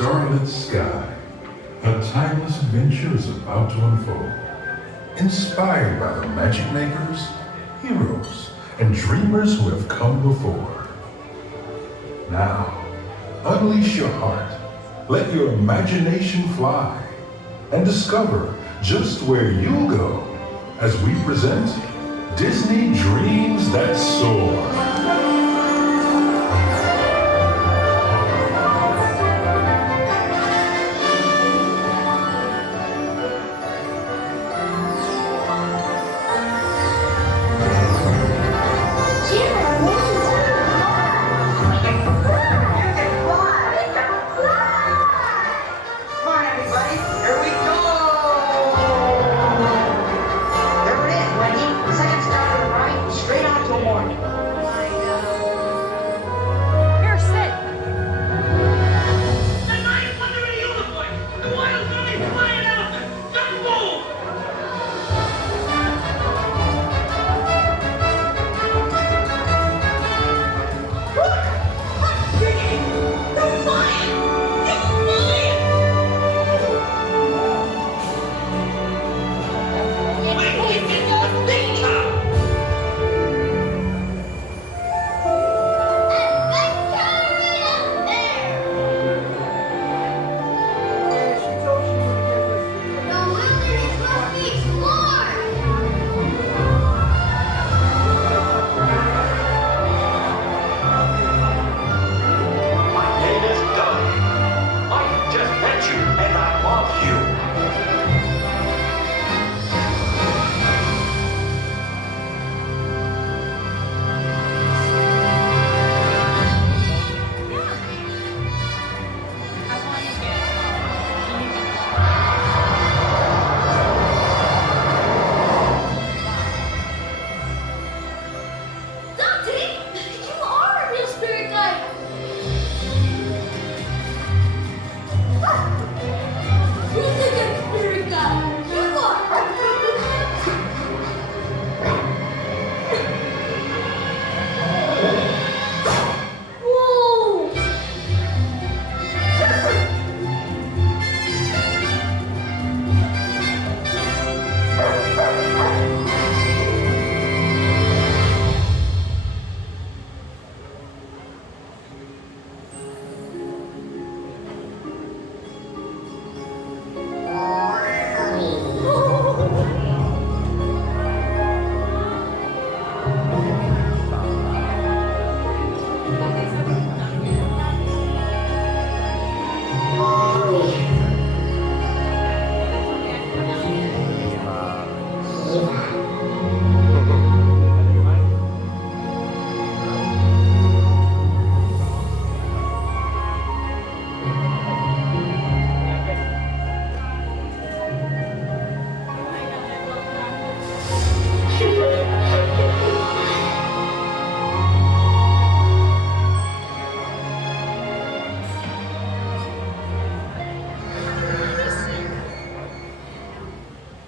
starlit sky, a timeless adventure is about to unfold. Inspired by the magic makers, heroes, and dreamers who have come before. Now, unleash your heart, let your imagination fly, and discover just where you'll go as we present Disney Dreams That Soar.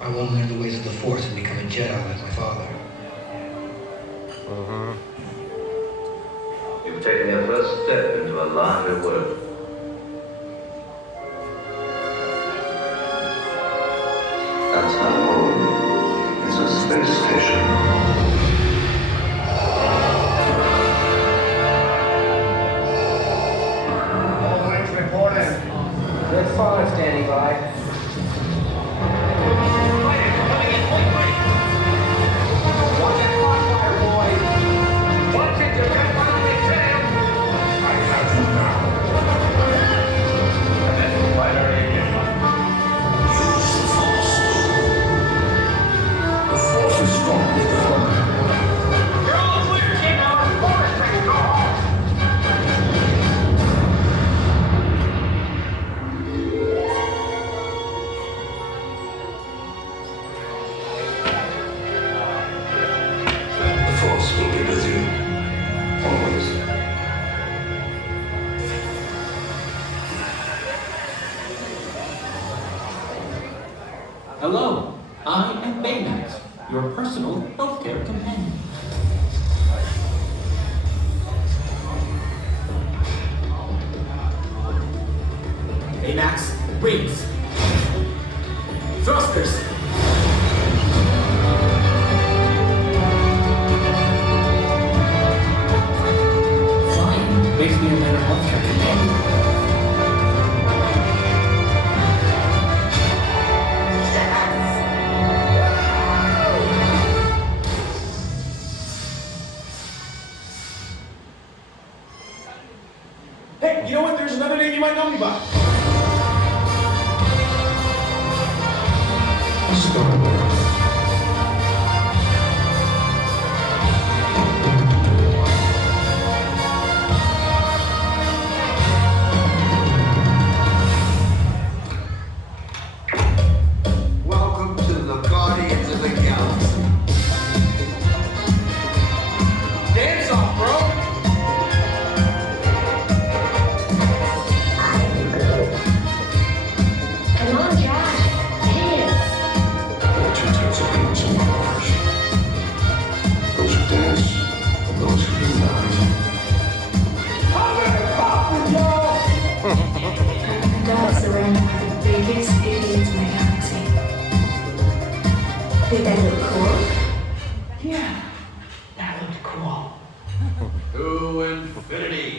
I won't learn the ways of the Force and become a Jedi like my father. You've taken your first step into a larger world. That's not home. It's a space station. All wings report in. Red 5 standing by. Hello, I am Baymax, your personal healthcare companion. Baymax, wings. Thrusters. Flying makes me a better healthcare companion. Hey, you know what? There's another name you might know me by. Welcome to the Guardians of the Galaxy. Dance off, bro. Come on, Josh. Dance. There are two types of beings in the universe. Those who dance and those who do not. The gods surrounded by the biggest idiots in the galaxy. Did that look cool? Yeah, that looked cool. To infinity